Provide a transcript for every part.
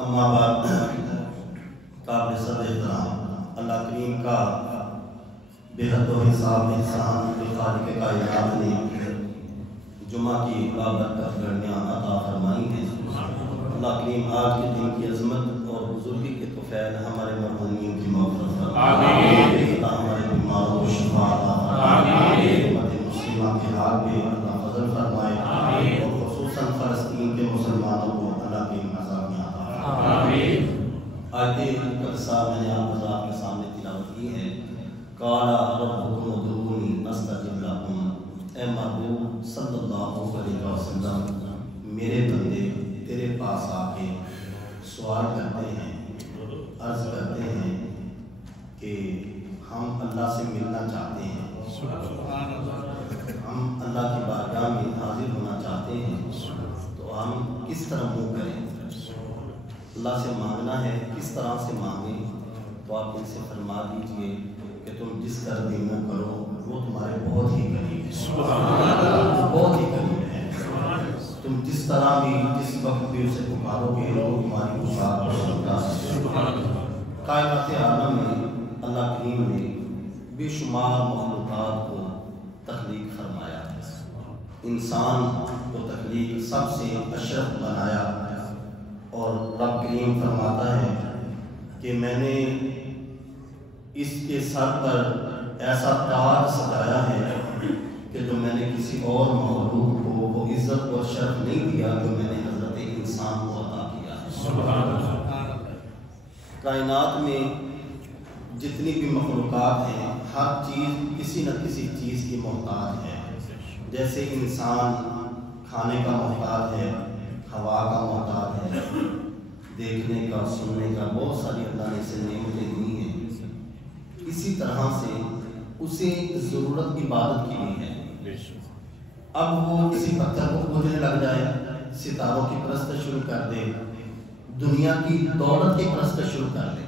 اما بعد قابل صدر احترام اللہ کریم کا بے حد و حساب احسان خالق کائنات نے جمعہ کی بابرکت گھڑیاں عطا فرمائی ہیں۔ اللہ کریم آج کے دن کی عظمت اور بزرگی کے طفیل ہمارے مرحومین کی مغفرت فرمائے، ہمارے بیماروں کو شفا عطا فرمائے، امت مسلمہ کے حال میں اللہ فضل فرمائے اور خصوصاً فلسطین کے مسلمانوں کو اللہ کی عذاب میں عطا فرمائے۔ آیت قدسہ میں نے آپ حضرات کے سامنے تلاوت کی ہے۔ قال ربکم ادعونی استجب لکم، اے محبوب صلی اللہ علیہ وسلم میرے بندے تیرے پاس آ کے سوال کرتے ہیں، عرض کرتے ہیں کہ ہم اللہ سے ملنا چاہتے ہیں، ہم اللہ کی بارگاہ میں حاضر ہونا چاہتے ہیں، تو ہم کس طرح منہ کریں؟ اللہ سے مانگنا ہے، کس طرح سے مانگیں؟ تو آپ ان سے فرما دیجئے کہ تم جس طرح بھی منہ کرو وہ تمہارے بہت ہی قریب ہے، بہت ہی قریب ہے۔ تم جس طرح بھی جس وقت بھی اسے پکارو گے وہ تمہاری پکار کو سنتا ہے۔ کائنات عالم میں اللہ کریم نے بے شمار مخلوقات کو تخلیق فرمایا، انسان کو تخلیق سب سے اشرف بنایا، اور رب کریم فرماتا ہے کہ میں نے اس کے سر پر ایسا تاج سجایا ہے کہ جو میں نے کسی اور مخلوق کو وہ عزت اور شرف نہیں دیا جو میں نے حضرت انسان کو عطا کیا۔ کائنات میں جتنی بھی مخلوقات ہیں ہر چیز کسی نہ کسی چیز کی محتاج ہے۔ جیسے انسان کھانے کا محتاج ہے، ہوا کا محتاج ہے، دیکھنے کا، سننے کا، بہت ساری اللہ نے اسے نعمتیں دی ہیں۔ اسی طرح سے اسے ضرورت عبادت کی بھی ہے۔ اب وہ کسی پتھر کو پوجنے لگ جائے، ستاروں کی پرست شروع کر دے، دنیا کی دولت کی پرست شروع کر دے،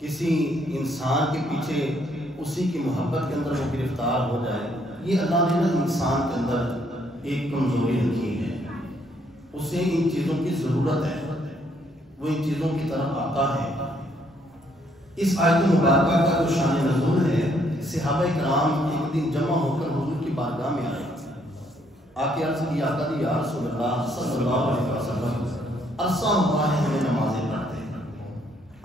کسی انسان کے پیچھے اسی کی محبت کے اندر وہ گرفتار ہو جائے، یہ اللہ نے انسان کے اندر ایک کمزوری رکھی ہے۔ اسے ان چیزوں کی ضرورت ہے، وہ ان چیزوں کی طرف آتا ہے۔ اس آیت مبارکہ کا جو شان نزول ہے، صحابہ کرام ایک دن جمع ہو کر حضور کی بارگاہ میں آئے، آ کے عرض کیا کہ یا رسول اللہ صلی اللہ علیہ وسلم عرصہ ہوا ہے ہمیں نمازیں پڑھتے،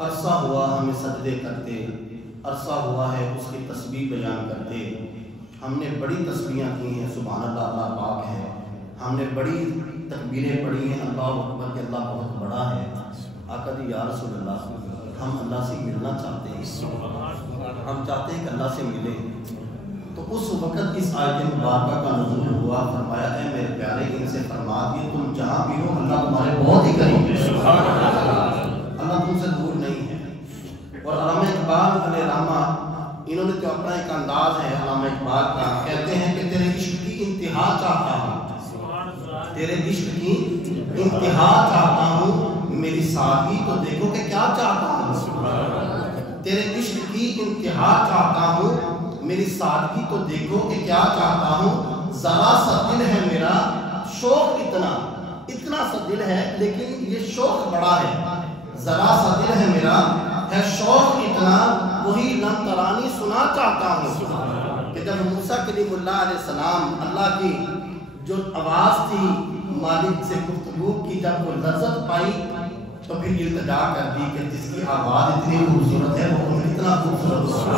عرصہ ہوا ہمیں سجدے کرتے، عرصہ ہوا ہے اس کی تسبیح بیان کرتے، ہم نے بڑی تسبیحاں کی ہیں، سبحان اللہ، اللہ پاک ہے، ہم نے بڑی تکبیریں پڑھی ہیں، اللہ اکبر کہ اللہ بہت بڑا ہے۔ آقا جی یا رسول اللہ ہم اللہ سے ملنا چاہتے ہیں، ہم چاہتے ہیں کہ اللہ سے ملے۔ تو اس وقت اس آیت مبارکہ کا نزول ہوا، فرمایا اے میرے پیارے ان سے فرما دیے تم جہاں بھی ہو اللہ تمہارے بہت ہی قریب ہے، اللہ تم سے دور نہیں ہے۔ اور علامہ اقبال علیہ رحمہ انہوں نے تو اپنا ایک انداز ہے علامہ اقبال کا، کہتے ہیں کہ تیرے عشق کی انتہا چاہتا ہوں، تیرے عشق کی انتہا چاہتا ہوں، میری سادگی تو دیکھو کہ کیا چاہتا ہوں، تیرے عشق کی انتہا چاہتا ہوں، میری سادگی تو دیکھو کہ کیا چاہتا ہوں، ذرا سا دل ہے میرا شوق اتنا سا دل ہے لیکن یہ شوق بڑا ہے، ذرا سا دل ہے میرا ہے شوق اتنا، وہی لم ترانی سنا چاہتا ہوں۔ کہ جب موسیٰ کلیم اللہ علیہ السلام اللہ کی جو آواز تھی مالک سے گفتگو کی، جب وہ لذت پائی تو پھر التجا کر دی کہ جس کی آواز اتنی خوبصورت ہے وہ اتنا خوبصورت ہے۔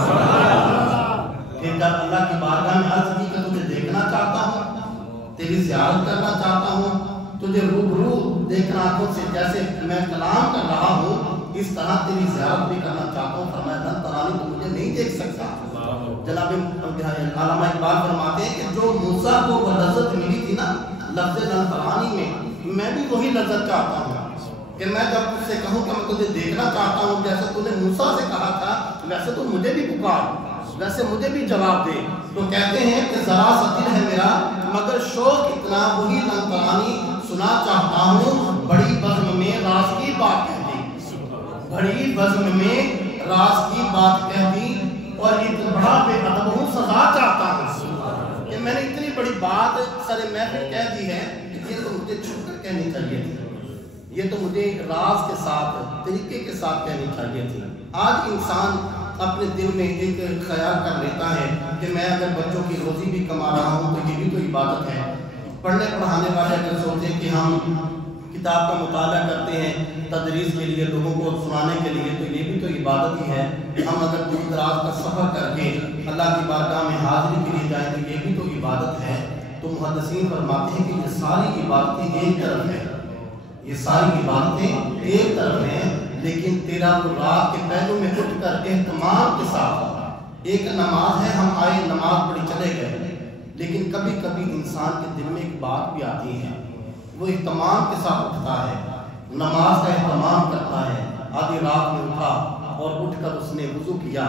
پھر جب اللہ کی بارگاہ میں عرض کی کہ تجھے دیکھنا چاہتا ہوں، تیری زیارت کرنا چاہتا ہوں، تجھے روبرو دیکھنا آنکھوں سے، جیسے میں کلام کر رہا ہوں اس طرح تیری زیارت بھی کرنا چاہتا ہوں، فرمایا لن ترانی تو مجھے نہیں دیکھ سکتا۔ جناب علامہ اقبال فرماتے ہیں کہ جو موسیٰ کو وہ لذت ملی تھی نا لفظ لن ترانی میں بھی وہی لذت چاہتا ہوں کہ میں جب تجھ سے کہوں کہ میں تجھے دیکھنا چاہتا ہوں، جیسے تو نے موسیٰ سے کہا تھا ویسے تو مجھے بھی پکار، ویسے مجھے بھی جواب دے۔ تو کہتے ہیں کہ ذرا سا دل ہے میرا مگر شوق اتنا، وہی لن ترانی سنا چاہتا ہوں، بڑی بزم میں راز کی بات کہہ دی، بڑی بزم میں راز کی بات کہہ دی، اور اتنا بڑا بے ادب ہوں سزا چاہتا ہوں کہ میں نے اتنی بڑی بات سر محفل کہہ دی ہے کہ یہ تو مجھے چھپ کر کہنی چاہیے تھی، یہ تو مجھے راز کے ساتھ طریقے کے ساتھ کہنی چاہیے تھی۔ آج انسان اپنے دل میں ایک خیال کر لیتا ہے کہ میں اگر بچوں کی روزی بھی کما رہا ہوں تو یہ بھی تو عبادت ہے۔ پڑھنے پڑھانے والے اگر سوچیں کہ ہم کتاب کا مطالعہ کرتے ہیں تدریس کے لیے، لوگوں کو سنانے کے لیے، تو یہ بھی تو عبادت ہی ہے۔ ہم اگر دور دراز کا سفر کر کے اللہ کی بارگاہ میں حاضری کے لیے جائیں تو یہ بھی تو عبادت ہے۔ تو محدثین فرماتے ہیں کہ یہ ساری عبادتیں ایک طرف ہیں، یہ ساری عبادتیں ایک طرف ہیں، لیکن تیرا وہ رات کے پہلوں میں اٹھ کر اہتمام کے ساتھ، ایک نماز ہے، ہم آئے نماز پڑھی چلے گئے، لیکن کبھی کبھی انسان کے دل میں ایک بات بھی آتی ہے، وہ اہتمام کے ساتھ اٹھتا ہے، نماز کا اہتمام کرتا ہے، آدھی رات میں اٹھا اور اٹھ کر اس نے وضو کیا،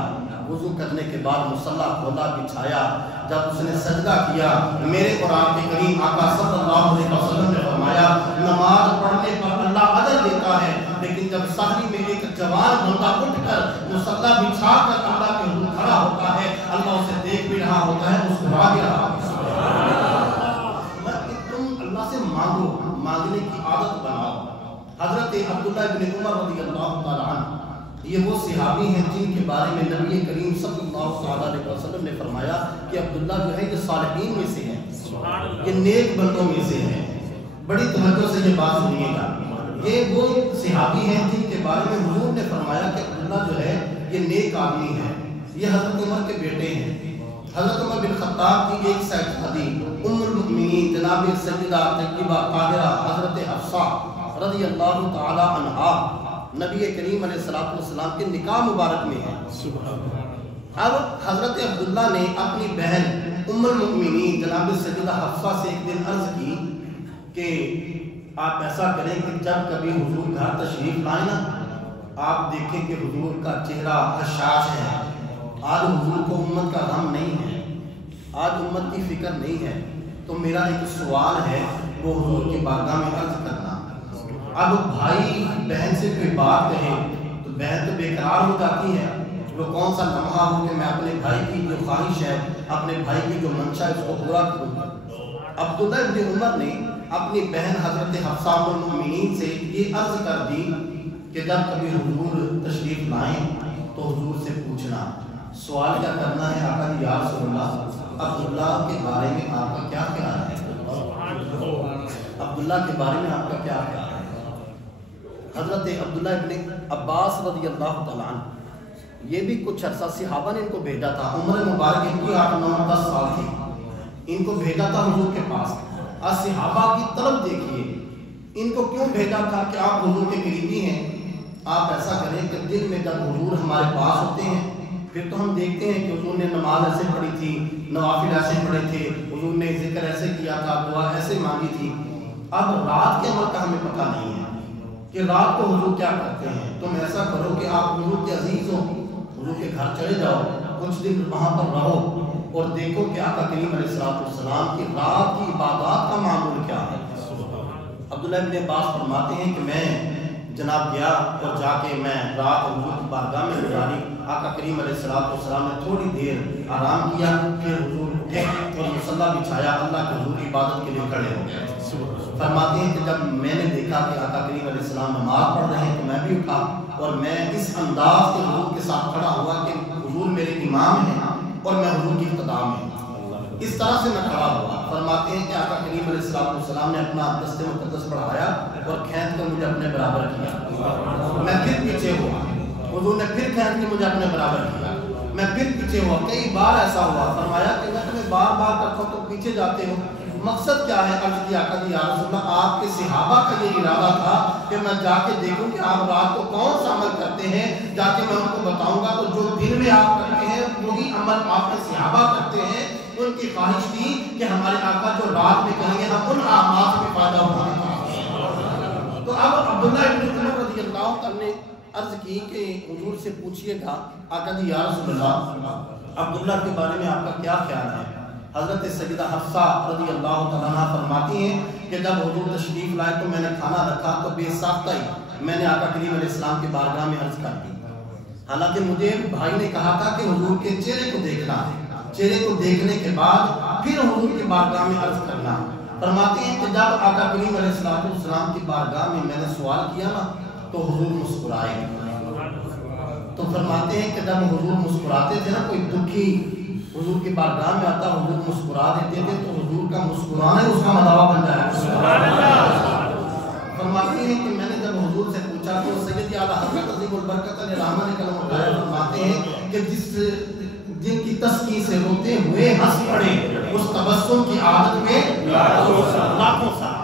وضو کرنے کے بعد مصلی کھولا بچھایا، جب اس نے سجدہ کیا، میرے قرآن کے کریم آقا صلی اللہ علیہ وسلم نے فرمایا نماز پڑھنے پر اللہ اجر دیتا ہے، لیکن جب سحری میں ایک جوان بندہ اٹھ کر مصلی بچھا کر اللہ کے حضور کھڑا ہوتا ہے، اللہ اسے دیکھ بھی رہا ہوتا ہے، مسکرا بھی رہا ہوتا ہے۔ تم اللہ سے مانگو، مانگنے کی عادت بناؤ۔ حضرت عبداللہ ابن عمر رضی اللہ تعالیٰ عنہ یہ وہ صحابی ہیں جن کے بارے میں نبی کریم صلی اللہ علیہ وسلم نے فرمایا کہ عبداللہ جو ہے یہ صالحین میں سے ہیں، یہ نیک بندوں میں سے ہیں۔ بڑی توجہ سے یہ بات سنیے گا، یہ وہ صحابی ہیں جن کے بارے میں حضور نے فرمایا کہ عبداللہ جو ہے یہ نیک آدمی ہے، یہ حضرت عمر کے بیٹے ہیں۔ حضرت عمر بن خطاب کی ایک صحابی ام المؤمنین جناب سیدہ طیبہ طاہرہ حضرت حفصہ رضی اللہ تعالی عنہا نبی کریم علیہ السلام کے نکاح مبارک میں ہے۔ اب حضرت عبداللہ نے اپنی بہن ام المؤمنین جناب سیدہ حفصہ سے ایک دن عرض کی کہ آپ ایسا کریں کہ جب کبھی حضور گھر تشریف لائیں نا، آپ دیکھیں کہ حضور کا چہرہ حشاش ہے، آج حضور کو امت کا غم نہیں ہے، آج امت کی فکر نہیں ہے، تو میرا ایک سوال ہے وہ حضور کی بارگاہ میں عرض کرنا۔ اب بھائی بہن سے کوئی بات کہے تو بہن تو بیقرار ہو جاتی ہے، وہ کون سا لمحہ ہو کہ میں اپنے بھائی کی جو خواہش ہے، اپنے بھائی کی جو منشا ہے اس کو پورا کروں۔ عبداللہ ابن عمر نے اپنی بہن حضرت حفصہ ام المؤمنین سے یہ عرض کر دی کہ جب کبھی حضور تشریف لائیں تو حضور سے پوچھنا، سوال کیا کرنا ہے آقا جی یا رسول اللہ، عبداللہ کے بارے میں آپ کا کیا خیال ہے، عبداللہ کے بارے میں آپ کا کیا خیال ہے۔ حضرت عبداللہ ابن عباس رضی اللہ تعالیٰ عنہ یہ بھی کچھ عرصہ صحابہ نے ان کو بھیجا تھا، عمر مبارک ان کی 8-9-10 سال تھی، ان کو بھیجا تھا حضور کے پاس۔ آج صحابہ کی طلب دیکھیے، ان کو کیوں بھیجا تھا کہ آپ حضور کے قریبی ہیں، آپ ایسا کریں کہ دن میں جب حضور ہمارے پاس ہوتے ہیں پھر تو ہم دیکھتے ہیں کہ حضور نے نماز ایسے پڑھی تھی، نوافل ایسے پڑھے تھے، حضور نے ذکر ایسے کیا تھا، دعا ایسے مانگی تھی، اب رات کے عمل کا ہمیں پتہ نہیں ہے کہ رات کو حضور کیا کرتے ہیں۔ تم ایسا کرو کہ آپ حضور کے عزیز ہو، حضور کے گھر چلے جاؤ، کچھ دن وہاں پر رہو اور دیکھو کہ آقا کریم علیہ السلام کی رات کی عبادات کا معمول کیا ہے۔ عبداللہ ابن عباس فرماتے ہیں کہ میں جناب گیا اور جا کے میں رات حضور کی بارگاہ میں گزاری، آقا کریم علیہ السلام نے تھوڑی دیر آرام کیا، پھر حضور اٹھے اور مصلی بچھایا، اللہ کے حضور کی عبادت کے لیے کھڑے ہو گئے۔ فرماتے ہیں کہ جب میں نے دیکھا کہ آقا کریم علیہ السلام نماز پڑھ رہے ہیں تو میں بھی اٹھا اور میں اس انداز کے حضور کے ساتھ کھڑا ہوا کہ حضور میرے امام ہیں اور میں حضور کی اقتداء میں ہوں، اس طرح سے میں کھڑا ہوا۔ فرماتے ہیں کہ آقا کریم علیہ السلام نے اپنا دست مقدس بڑھایا اور کھینچ کر مجھے اپنے برابر کیا، میں پھر پیچھے ہوا، حضور نے پھر کھینچ کے مجھے اپنے برابر کیا، میں پھر پیچھے ہوا، کئی بار ایسا ہوا۔ فرمایا کہ میں تمہیں بار بار کرتا ہوں تو پیچھے جاتے ہو، مقصد کیا ہے؟ عرض کیا آقا جی یا رسول اللہ، آپ کے صحابہ کا یہ ارادہ تھا کہ میں جا کے دیکھوں کہ آپ رات کو کون سا عمل کرتے ہیں، جا کے میں ان کو بتاؤں گا، تو جو دن میں آپ کرتے ہیں وہی عمل آپ کے صحابہ کرتے ہیں۔ ان کی خواہش تھی کہ ہمارے آقا جو رات میں کہیں گے ہم ان اعمال سے بھی فائدہ اٹھانے کا۔ تو اب عبداللہ ابن عمر رضی اللہ عنہ نے عرض کی کہ حضور سے پوچھئے گا آقا جی یا رسول اللہ، عبداللہ کے بارے میں آپ کا کیا خیال ہے۔ حضرت سیدہ حفصہ رضی اللہ تعالیٰ عنہ فرماتی ہیں کہ جب حضور تشریف لائے تو میں نے کھانا رکھا تو بے ساختہ ہی میں نے آقا کریم علیہ السلام کی بارگاہ میں عرض کر دی، حالانکہ مجھے بھائی نے کہا تھا کہ حضور کے چہرے کو دیکھنا ہے، چہرے کو دیکھنے کے بعد پھر حضور کی بارگاہ میں عرض کرنا۔ فرماتے ہیں کہ جب آقا کریم علیہ السلام کی بارگاہ میں میں نے سوال کیا نا تو حضور مسکرائے. تو فرماتے ہیں کہ جب حضور مسکراتے تھے نا کوئی دکھی حضور کی بارگاہ میں آتا حضور مسکرا دیتے تھے تو حضور کا مسکرانا ہی اس کا مداوا بن جایا. فرماتے ہیں کہ میں نے جب حضور سے پوچھا تو سید اعلیٰ حضرت عظیم البرکت علیہ رحمہ نے کلمہ اٹھایا. فرماتے ہیں کہ جن کی تسکین سے روتے ہوئے ہنس پڑے اس تبسم کی عادت میں لاکھوں سال.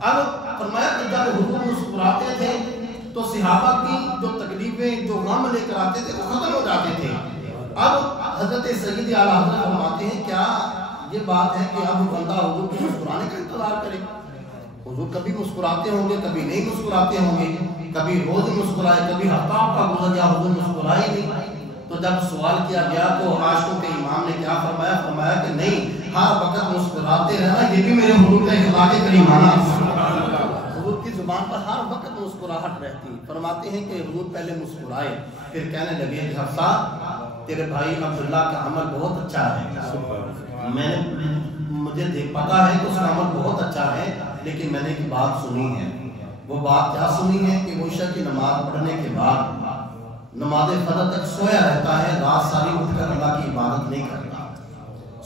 اب فرمایا کہ جب حضور مسکراتے تھے تو صحابہ کی جو تکلیفیں جو غم لے کر آتے تھے وہ ختم ہو جاتے تھے. اب حضرت سید اعلیٰ حضرت فرماتے ہیں کیا یہ بات ہے کہ اب بندہ حضور کے مسکرانے کا انتظار کرے؟ حضور کبھی مسکراتے ہوں گے کبھی نہیں مسکراتے ہوں گے, کبھی روز مسکرائے کبھی ہفتہ کا گزر گیا حضور مسکرائے نہیں. تو جب سوال کیا گیا تو عاشقوں کے امام نے کیا فرمایا؟ فرمایا کہ نہیں, ہر وقت مسکراتے رہنا یہ بھی میرے حضور کا اخلاق کریمانہ ہے. حضور کی زبان پر ہر وقت مسکراہٹ رہتی. فرماتے ہیں کہ حضور پہلے مسکرائے پھر کہنے لگے کہ حفصہ تیرے بھائی عبداللہ کا عمل بہت اچھا ہے, مجھے پتا ہے کہ اس کا عمل بہت اچھا ہے, لیکن میں نے ایک بات سنی ہے. وہ بات کیا سنی ہے کہ وہ عشاء کی نماز پڑھنے کے بعد نماز فجر تک سویا رہتا ہے, رات ساری اٹھ کر اللہ کی عبادت نہیں کرتا.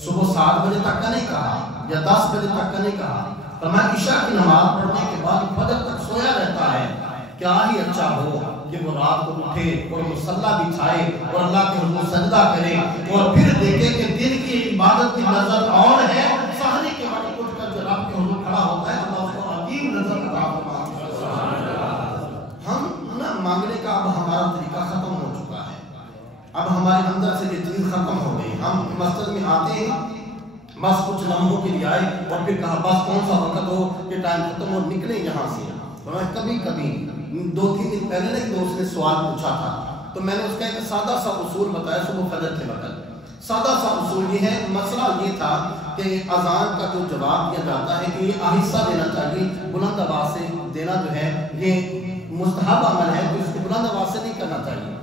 صبح 7 بجے تک کا نہیں کہا یا 10 بجے تک کا نہیں کہا, فرمایا عشاء کی نماز پڑھنے کے بعد فجر تک سویا رہتا ہے. کیا ہی اچھا ہو کہ وہ رات کو اٹھے اور مصلی بچھائے اور اللہ کے حضور سجدہ کرے اور پھر دیکھے کہ دن کی عبادت کی نظر اور ہے, سحری کے وقت اٹھ کر جو رب کے حضور کھڑا ہوتا ہے اللہ اس کو عظیم نظر عطا فرماتا ہے. ہم نا مانگنے کا اب ہمارا طریقہ ختم ہو چکا ہے, اب ہمارے اندر سے یہ چیز ختم ہو گئی. ہم مسجد میں آتے ہیں بس کچھ لمحوں کے لیے آئے اور پھر کہا بس کون سا وقت ہو کہ ٹائم ختم ہو نکلے یہاں سے. کبھی کبھی 2-3 دن پہلے ایک دوست نے سوال پوچھا تھا تو میں نے اس کا ایک سادہ سا اصول بتایا صبح فجر کے وقت. سادہ سا اصول یہ ہے, مسئلہ یہ تھا کہ اذان کا جو جواب دیا جاتا ہے کہ یہ آہستہ دینا چاہیے, بلند آواز سے دینا جو ہے یہ مستحب عمل ہے تو اس کو بلند آواز سے نہیں کرنا چاہیے.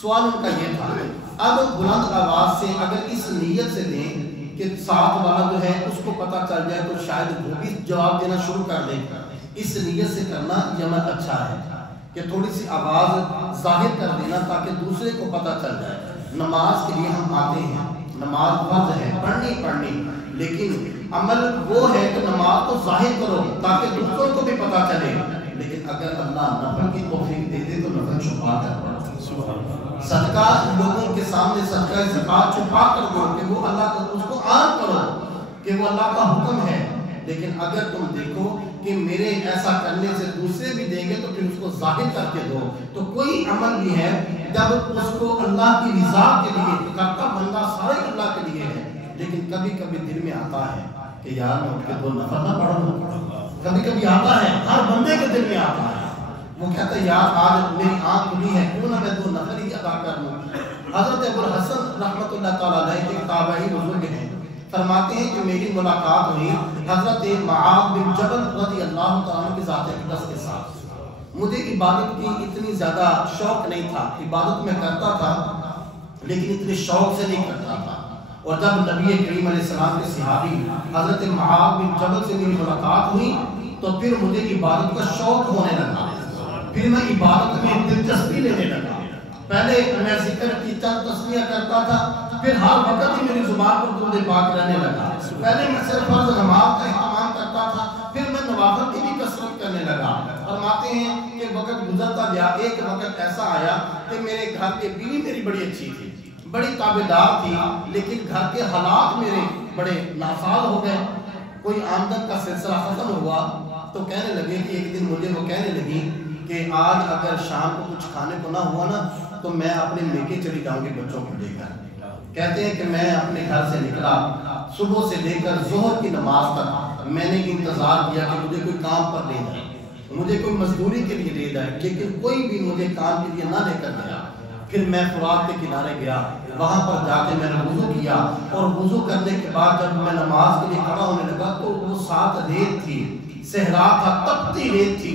سوال ان کا یہ تھا. اب بلند آواز سے اگر اس نیت سے دیں کہ ساتھ والا جو ہے اس کو پتہ چل جائے تو شاید وہ بھی جواب دینا شروع کر دے, اس نیت سے کرنا یہ عمل اچھا ہے کہ تھوڑی سی آواز ظاہر کر دینا تاکہ دوسرے کو پتہ چل جائے. نماز کے لیے ہم آتے ہیں, نماز فرض ہے پڑھنی, لیکن عمل وہ ہے کہ نماز کو ظاہر کرو تاکہ دوسروں کو بھی پتہ چلے. لیکن اگر اللہ نفل کی توفیق دے دے تو نفل چھپا کر پڑھو, صدقہ لوگوں کے سامنے صدقہ زکات چھپا کر دو کہ وہ اللہ کا اس کو عام کرو کہ وہ اللہ کا حکم ہے. لیکن اگر تم دیکھو کہ میرے ایسا کرنے سے دوسرے بھی دیں گے تو پھر اس کو ظاہر کر کے دو. تو کوئی عمل بھی ہے جب اس کو اللہ کی رضا کے لیے کرتا بندہ سارے اللہ کے لیے ہے, لیکن کبھی کبھی دل میں آتا ہے کہ یار میں اٹھ کے 2 نفل نہ پڑھوں. کبھی کبھی آتا ہے, ہر بندے کے دل میں آتا ہے, وہ کہتا ہے یار آج میری آنکھ کھلی ہے کیوں نہ میں 2 نفل ہی ادا کر لوں. حضرت ابو الحسن رحمۃ اللہ تعالیٰ علیہ کے تابعی بزرگ ہیں, فرماتے ہیں کہ میری ملاقات ہوئی حضرت معاذ بن جبل رضی اللہ تعالیٰ کی ذات اقدس کے ساتھ. مجھے عبادت کی اتنی زیادہ شوق نہیں تھا, عبادت میں کرتا تھا لیکن اتنے شوق سے نہیں کرتا تھا. اور جب نبی کریم علیہ السلام کے صحابی حضرت معاذ بن جبل سے میری ملاقات ہوئی تو پھر مجھے عبادت کا شوق ہونے لگا, پھر میں عبادت میں دلچسپی لینے لگا. پہلے میں ذکر کی چند تسبیح کرتا تھا, پھر ہر وقت ہی میری زبان پر درود پاک رہنے لگا. پہلے میں صرف فرض نماز کا اہتمام کرتا تھا, پھر میں نوافل کی بھی کثرت کرنے لگا. فرماتے ہیں کہ وقت گزرتا گیا, ایک وقت ایسا آیا کہ میرے گھر کے بیوی میری بڑی اچھی تھی, بڑی تابعدار تھی, لیکن گھر کے حالات میرے بڑے ناساز ہو گئے. کوئی آمدن کا سلسلہ ختم ہوا تو کہنے لگے کہ ایک دن مجھے وہ کہنے لگی کہ آج اگر شام کو کچھ کھانے کو نہ ہوا نا تو میں اپنے میکے چلی جاؤں گی بچوں کو لے کر. کہتے ہیں کہ میں اپنے گھر سے نکلا, صبح سے لے کر ظہر کی نماز تک میں نے انتظار کیا کہ مجھے کوئی کام پر لے جائے, مجھے کوئی مزدوری کے لیے لے جائے, لیکن کوئی بھی مجھے کام کے لیے نہ لے کر گیا. پھر میں فرات کے کنارے گیا, وہاں پر جا کے میں نے وضو کیا, اور وضو کرنے کے بعد جب میں نماز کے لیے کھڑا ہونے لگا تو وہ ساتھ ریت تھی, صحرا تھا, تپتی ریت تھی,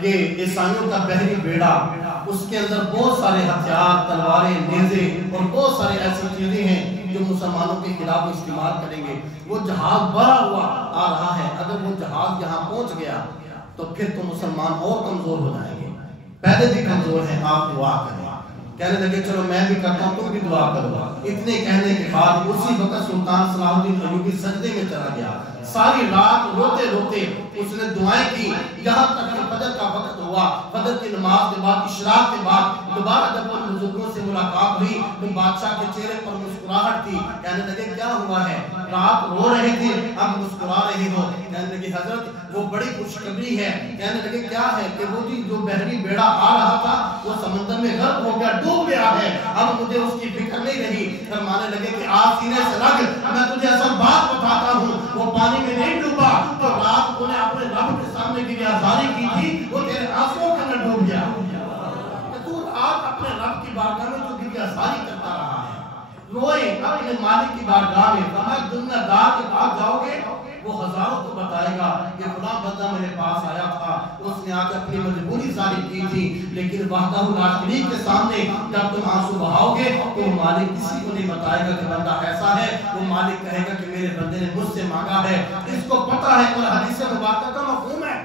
کہ عیسائیوں کا بحری بیڑا، اس کے اندر بہت سارے ہتھیار، تلواریں، نیزے اور بہت سارے ایسی چیزیں ہیں جو مسلمانوں کے خلاف استعمال کریں گے۔ وہ جہاز بھرا ہوا آ رہا ہے، اگر وہ جہاز یہاں پہنچ گیا تو پھر تو مسلمان اور کمزور ہو جائیں گے۔ پہلے بھی کمزور ہیں، آپ دعا کریں۔ کہنے لگے چلو میں بھی کرتا ہوں، تم بھی دعا کرو۔ اتنے کہنے کے بعد اسی وقت سلطان صلاح الدین ایوبی سجدے میں چلا گیا۔ ساری رات روتے روتے اس نے دعائیں کی، یہاں تک کہ فجر کا وقت ہوا۔ فجر کی نماز کے بعد، اشراق کے بعد دوبارہ جب وہ بزرگوں سے ملاقات ہوئی تو بادشاہ کے چہرے پر مسکراہٹ تھی۔ کہنے لگے کیا ہوا ہے؟ رات رو رہے تھے، اب مسکرا رہے ہو؟ کہنے لگے حضرت وہ بڑی خوشخبری ہے۔ کہنے لگے کیا ہے؟ کہ وہ جو بحری بیڑا آ رہا تھا وہ سمندر میں غرق ہو گیا، ڈوب گیا ہے، اب مجھے اس کی فکر نہیں رہی۔ فرمانے لگے کہ آج سینے سے لگ، میں تجھے اصل بات بتاتا ہوں، وہ پانی میں نہیں ڈوبا تو رات کو نے اپنے رب کے سامنے کی آزاری کی تھی، وہ تیرے آنسوؤں کے اندر ڈوب گیا۔ کہ تو رات اپنے رب کی بارگاہ میں جو کی آزاری کرتا رہا ہے، روئے اپنے مالک کی بارگاہ میں، فرمایا دنیا دار کے پاس جاؤ گے وہ ہزاروں کو بتائے گا کہ فلاں بندہ میرے پاس آیا تھا، اس نے آ کے اپنی مجبوری ظاہر کی تھی، لیکن وحدہ لا شریک کے سامنے جب تم آنسو بہاؤ گے تو مالک کسی کو نہیں بتائے گا کہ بندہ ایسا ہے۔ وہ مالک کہے گا کہ میرے بندے نے مجھ سے مانگا ہے، اس کو پتہ ہے۔ اور حدیث مبارکہ کا مفہوم ہے،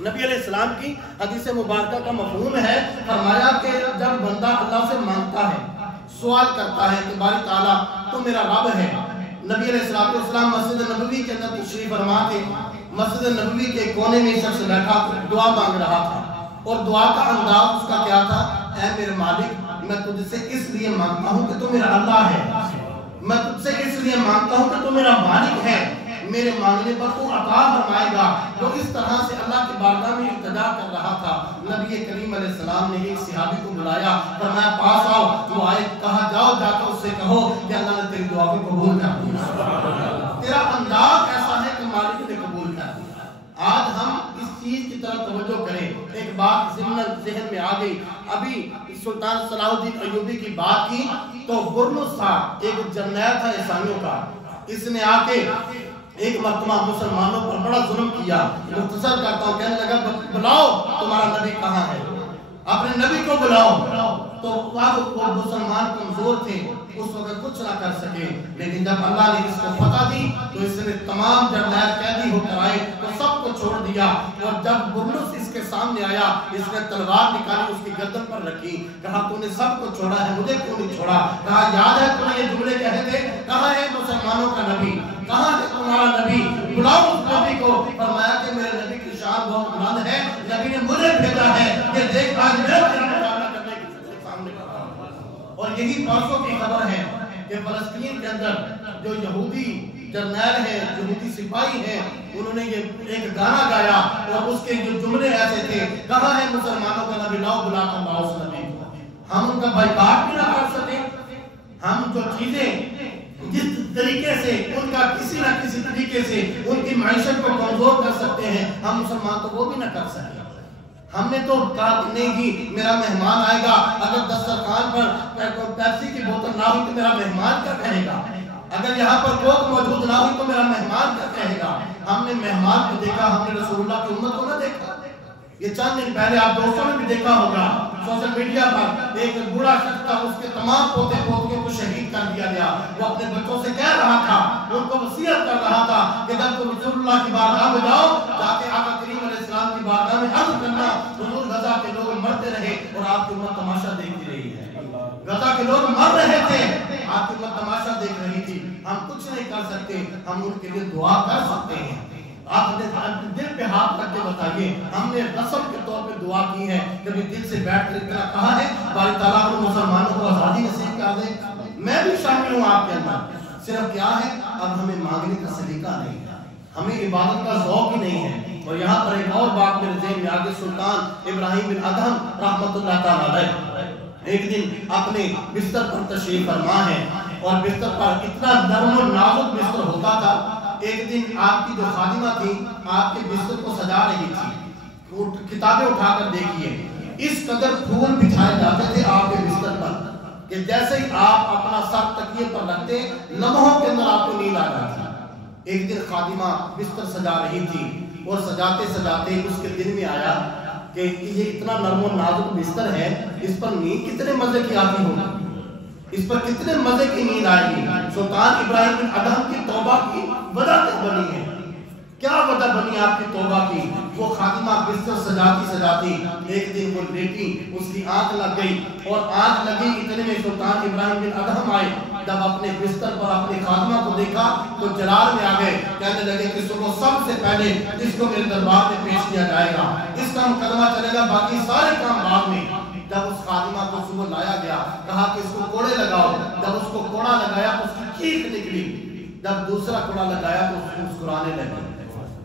نبی علیہ السلام کی حدیث مبارکہ کا مفہوم ہے، فرمایا کہ جب بندہ اللہ سے مانگتا ہے، سوال کرتا ہے کہ باری تعالیٰ تو میرا رب ہے۔ نبی علیہ السلام مسجد نبوی کے اندر تشریف فرما کے مسجد نبوی کے کونے میں شخص بیٹھا دعا مانگ رہا تھا، اور دعا کا انداز اس کا کیا تھا؟ اے میرے مالک، میں تجھ سے اس لیے مانگتا ہوں کہ تو میرا اللہ ہے، میں تجھ سے اس لیے مانگتا ہوں کہ تو میرا مالک ہے، میرے مانگنے پر تو عطا فرمائے گا۔ جو اس طرح سے اللہ کی بارگاہ میں التجا کر رہا تھا، نبی کریم علیہ السلام نے ایک صحابی کو بلایا، فرمایا پاس آؤ۔ وہ آئے، کہا جاؤ جا کر اس سے کہو کہ اللہ نے تیری دعا کو قبول کر دیا۔ تیرا انداز ایسا ہے کہ مالک نے قبول کر دیا۔ آج ہم اس چیز کی طرف توجہ کریں۔ ایک بات ذہن میں آ گئی، ابھی سلطان صلاح الدین ایوبی کی بات کی تو برنس تھا، ایک جرنیل تھا عیسائیوں کا، اس نے آ کے ایک مرتبہ مسلمانوں پر بڑا ظلم کیا۔ مختصر کرتا ہوں، کہنے لگا بلاؤ تمہارا نبی کہاں ہے، اپنے نبی کو بلاؤ۔ تو وہ مسلمان کمزور تھے، اس وقت کچھ نہ کر سکے، لیکن جب اللہ نے اس کو فتح دی تو اس نے تمام جرنیل قیدی ہو کر آئے تو سب کو چھوڑ دیا۔ اور جب برنس اس کے سامنے آیا، اس نے تلوار نکالی، اس کی گردن پر رکھی، کہا تو نے سب کو چھوڑا ہے، مجھے کیوں نہیں چھوڑا؟ کہا یاد ہے تو نے یہ جملے کہے تھے، کہاں ہے مسلمانوں کا نبی، کہاں ہے تمہارا نبی، بلاؤ اس نبی کو۔ فرمایا کہ میرے نبی کی شان بہت بلند ہے، نبی نے مجھے بھیجا ہے، یہ دیکھ آج میں تیرا مقابلہ کرنے کے سامنے کھڑا ہوں۔ اور یہی پرسوں کی خبر ہے کہ فلسطین کے اندر جو یہودی جرنیل ہیں، یہودی سپاہی ہیں، انہوں نے یہ ایک گانا گایا اور اس کے جو جملے ایسے تھے، کہاں ہے مسلمانوں کا نبی، لاؤ بلا کر لاؤ اس نبی کو۔ ہم ان کا بائیکاٹ بھی نہ کر سکے، ہم جو چیزیں جس طریقے سے ان کا کسی نہ کسی طریقے سے ان کی معیشت کو کمزور کر سکتے ہیں، ہم مسلمان تو وہ بھی نہ کر سکے۔ ہم نے تو کہا کہ نہیں جی میرا مہمان آئے گا، اگر دسترخوان پر پیپسی کی بوتل نہ ہوئی تو میرا مہمان کیا کہے گا، اگر یہاں پر کوک موجود نہ ہوئی تو میرا مہمان کیا کہے گا۔ ہم نے مہمان کو دیکھا، ہم نے رسول اللہ کی امت کو نہ دیکھا۔ یہ چند دن پہلے آپ دوستوں نے بھی دیکھا ہوگا سوشل میڈیا پر ایک بوڑھا شخص تھا، اس کے تمام پوتے پوتیوں کو شہید کر دیا گیا۔ وہ اپنے بچوں سے کہہ رہا تھا، ان کو وصیت کر رہا تھا کہ جب تم رسول اللہ کی بارگاہ میں جاؤ تاکہ آقا کریم علیہ السلام کی بارگاہ میں عرض کرنا حضور غزہ کے لوگ مرتے رہے اور آپ کی امت تماشا دیکھتی رہی ہے۔ غزہ کے لوگ مر رہے تھے، آپ کی امت تماشا دیکھ رہی تھی۔ ہم کچھ نہیں کر سکتے، ہم ان کے لیے دعا کر سکتے ہیں۔ آپ نے دل پہ ہاتھ رکھ کے بتائیے، ہم نے رسم کے طور پہ دعا کی ہے، کبھی دل سے بیٹھ کر اتنا کہا ہے باری تعالیٰ کو مسلمانوں کو آزادی نصیب کر دے۔ میں بھی شامل ہوں آپ کے اندر، صرف کیا ہے اب ہمیں مانگنے کا سلیقہ نہیں ہے، ہمیں عبادت کا ذوق ہی نہیں ہے۔ اور یہاں پر ایک اور بات میرے ذہن میں آگے، سلطان ابراہیم بن ادہم رحمۃ اللہ تعالیٰ علیہ ایک دن اپنے بستر پر تشریف فرما ہے، اور بستر پر اتنا نرم و نازک بستر ہوتا تھا۔ ایک دن آپ کی جو خادمہ تھی آپ کے بستر کو سجا رہی تھی، کتابیں اٹھا کر دیکھیے، اس قدر پھول بچھائے جاتے تھے آپ کے بستر پر کہ جیسے ہی آپ اپنا سر تکیے پر رکھتے لمحوں کے اندر آپ کو نیند آ جاتی۔ ایک دن خادمہ بستر سجا رہی تھی اور سجاتے سجاتے اس کے دل میں آیا کہ یہ اتنا نرم و نازک بستر ہے، اس پر نیند کتنے مزے کی آتی ہوگی، اس پر کتنے مزے کی نیند آئے گی۔ سلطان ابراہیم بن ادہم کی توبہ کی وجہ کیا بنی ہے؟ کیا وجہ بنی آپ کی توبہ کی؟ وہ خادمہ بستر سجاتی سجاتی ایک دن وہ لیٹی، اس کی آنکھ لگ گئی، اور آنکھ لگی اتنے میں سلطان ابراہیم بن ادہم آئے۔ جب اپنے بستر پر اپنی خادمہ کو دیکھا تو جلال میں آ گئے، کہنے لگے کہ صبح سب سے پہلے اس کو میرے دربار میں پیش کیا جائے گا، اس کا مقدمہ چلے گا، باقی سارے کام بعد میں۔ جب اس خادمہ کو صبح لایا گیا، کہا کہ اس کو کوڑے لگاؤ، جب اس کو کوڑا لگایا تو اس کی چیخ نکلی، جب دوسرا کوڑا لگایا تو اس کو مسکرانے لگے۔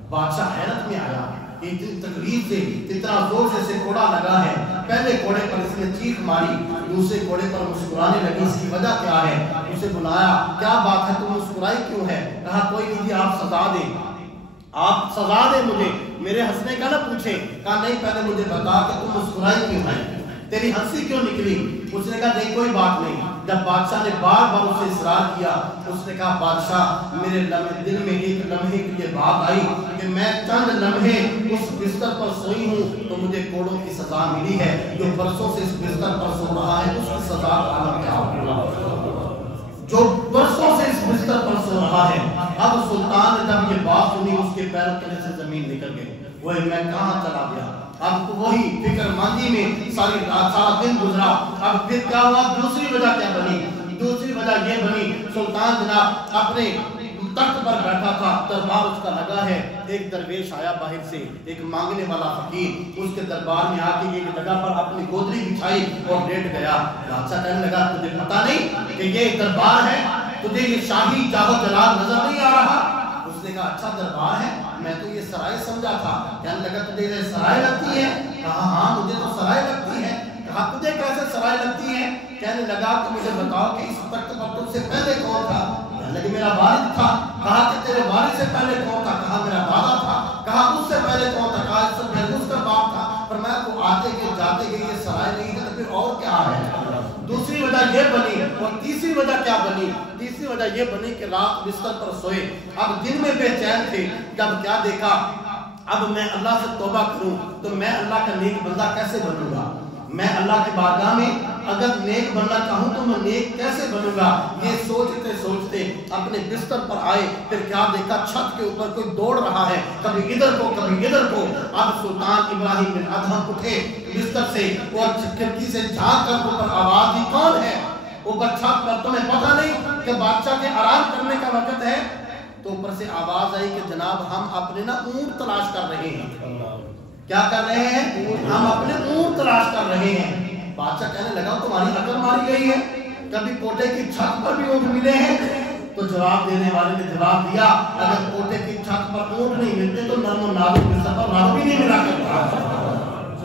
بادشاہ حیرت میں آیا کہ اتنی تکلیف سے اتنا زور سے کوڑا لگا ہے، پہلے کوڑے پر اس نے چیخ ماری، دوسرے کوڑے پر مسکرانے لگی، اس کی وجہ کیا ہے؟ اسے بلایا، کیا بات ہے، تم مسکرائی کیوں ہے؟ کہا کوئی نہیں جی، آپ سزا دیں، آپ سزا دیں مجھے، میرے ہنسنے کا نہ پوچھیں۔ کہا نہیں، پہلے مجھے بتا کہ تم مسکرائی کیوں ہے، تیری ہنسی کیوں نکلی؟ اس نے کہا نہیں کوئی بات نہیں۔ جب بادشاہ نے بار بار اسے اصرار کیا، اس نے کہا بادشاہ میرے دل میں ایک لمحے کی یہ بات آئی کہ میں چند لمحے اس بستر پر سوئی ہوں تو مجھے کوڑوں کی سزا ملی ہے، جو برسوں سے اس بستر پر سو رہا ہے اس کی سزا کا عالم کیا ہوگا؟ جو برسوں سے اس بستر پر سو رہا ہے۔ اب سلطان نے جب یہ بات سنی، اس کے پیروں تلے سے زمین نکل گئی، وہ میں کہاں چلا گیا؟ اب وہی فکر مندی میں سارا دن گزرا۔ اب پھر کیا ہوا؟ دوسری وجہ کیا بنی؟ دوسری وجہ یہ بنی، سلطان جناب اپنے تخت پر بیٹھا تھا، دربار اس کا لگا ہے، ایک درویش آیا باہر سے، ایک مانگنے والا فقیر، اس کے دربار میں آ کے ایک جگہ پر اپنی گودری بچھائی اور لیٹ گیا۔ بادشاہ کہنے لگا تجھے پتہ نہیں کہ یہ دربار ہے؟ تجھے یہ شاہی جاہ و جلال نظر نہیں آ رہا؟ اس نے کہا اچھا دربار ہے، میں تو یہ سرائے سمجھا تھا۔ کہنے لگا تجھے یہ سرائے لگتی ہے؟ کہا ہاں مجھے تو سرائے لگتی ہے۔ کہا تجھے کیسے سرائے لگتی ہے؟ کہنے لگا کہ مجھے بتاؤ کہ اس تخت پر تجھ سے پہلے کون تھا؟ کہنے لگا میرا والد تھا۔ کہا کہ تیرے والد سے پہلے کون تھا؟ کہا میرا دادا تھا۔ کہا اس سے پہلے کون تھا؟ کہا اس سے پہلے اس کا باپ تھا۔ پر میں کو آتے گئے جاتے گئے یہ سرائے نہیں ہے تو پھر اور کیا ہے؟ دوسری وجہ یہ بنی، اور تیسری وجہ کیا بنی؟ تیسری وجہ یہ بنی کہ رات بستر پر سوئے، اب دن میں بے چین تھے، جب کیا دیکھا اب میں اللہ سے توبہ کروں تو میں اللہ کا نیک بندہ کیسے بنوں گا؟ میں اللہ کی بارگاہ میں اگر نیک بننا چاہوں تو میں نیک کیسے بنوں گا؟ یہ سوچتے سوچتے اپنے بستر پر آئے، پھر کیا دیکھا چھت کے اوپر کوئی دوڑ رہا ہے، کبھی ادھر کو کبھی ادھر کو۔ اب سلطان ابراہیم بن ادہم اٹھے بستر سے اور کھڑکی سے جھانک کر اوپر آواز دی، کون ہے اوپر چھت پر؟ تمہیں پتہ نہیں کہ بادشاہ کے آرام کرنے کا وقت ہے؟ تو اوپر سے آواز آئی کہ جناب ہم اپنے نا اونٹ تلاش کر رہے ہیں۔ کیا کر رہے ہیں؟ ہم اپنے اونٹ تلاش کر رہے ہیں۔ بادشاہ کہنے لگا تمہاری عقل ماری گئی ہے، کبھی کوٹے کی چھت پر بھی اونٹ ملے ہیں؟ تو جواب دینے والے نے جواب دیا اگر کوٹے کی چھت پر اونٹ نہیں ملتے تو نرم و نازک بستر پر رب بھی نہیں ملا کرتا۔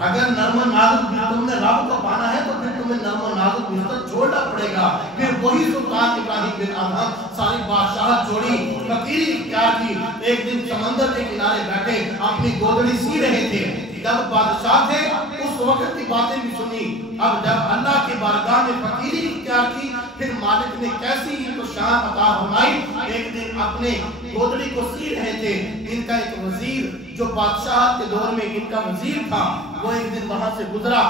اگر نرم و نازک تم نے رب کو پانا ہے تو پھر تمہیں نرم و نازک بستر چھوڑنا پڑے گا۔ پھر وہی سلطان ابراہیم بن ادہم ساری بادشاہت چھوڑی، فقیری اختیار کی، ایک دن سمندر کے کنارے بیٹھے اپنی گودڑی سی رہے تھے۔ جب بادشاہ تھے اس وقت کی باتیں بھی سنی، اب جب اللہ کی بارگاہ میں فقیری اختیار کی پھر مالک نے کیسی ان کو شان عطا فرمائی۔ ایک دن اپنے گودڑی کو سی رہے تھے، ان کا ایک وزیر جو بادشاہ کے دور میں ان کا وزیر تھا وہ ایک دن وہاں سے گزرا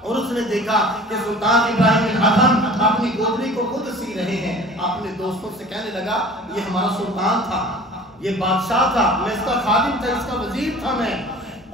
اور اس نے دیکھا کہ سلطان ابراہیم بن ادہم اپنی گودڑی کو خود سی رہے ہیں۔ اپنے دوستوں سے کہنے لگا یہ ہمارا سلطان تھا، یہ بادشاہ تھا، میں اس کا خادم تھا، اس کا وزیر تھا میں،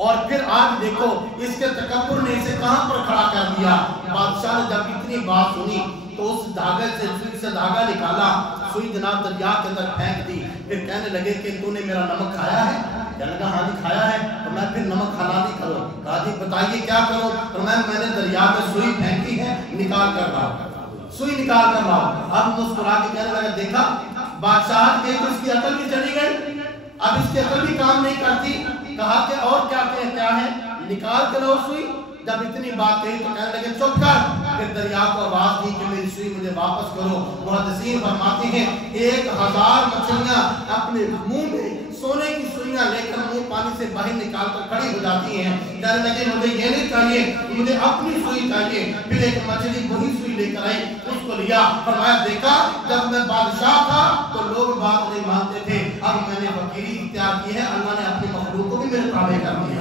اور پھر آج دیکھو اس کے تکبر نے اسے کہاں پر کھڑا کر دیا۔ بادشاہ نے جب اتنی بات سنی تو اس دھاگے سے سوئی سے دھاگا نکالا، سوئی جناب دریا کے اندر پھینک دی، پھر کہنے لگے کہ تو نے میرا نمک کھایا ہے؟ کہنے لگا ہاں جی کھایا ہے۔ تو میں پھر نمک حلالی کرو، کہا جی بتائیے کیا کرو؟ تو میں نے دریا میں سوئی پھینکی ہے، نکال کر رہا ہوں، سوئی نکال کر رہا ہوں۔ اب مسکرا کے کہنے لگا دیکھا بادشاہ کے تو اس کی عقل بھی چلی گئی، اب اس کی عقل بھی کام نہیں کرتی۔ کہا کہ اور کیا ہے؟ نکال کے لاؤ سوئی۔ جب اتنی بات کہی تو کہنے لگے چپ کر۔ پھر دریا کو آواز دی کہ میری سوئی مجھے واپس کرو۔ محدثین فرماتے ہیں 1000 مچھلیاں اپنے منہ میں سونے کی سوئیاں لے کر منہ پانی سے باہر نکال کر کھڑی ہو جاتی ہیں۔ کہنے لگے مجھے یہ نہیں چاہیے، مجھے اپنی سوئی چاہیے۔ پھر ایک مچھلی وہی سوئی لے کر آئی، اس کو لیا، فرمایا دیکھا جب میں بادشاہ تھا تو لوگ بات نہیں مانتے تھے، اب میں نے فقیری اختیار کی ہے، اللہ نے اپنی مخلوق کو بھی میرے تابع کر دیا۔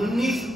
19,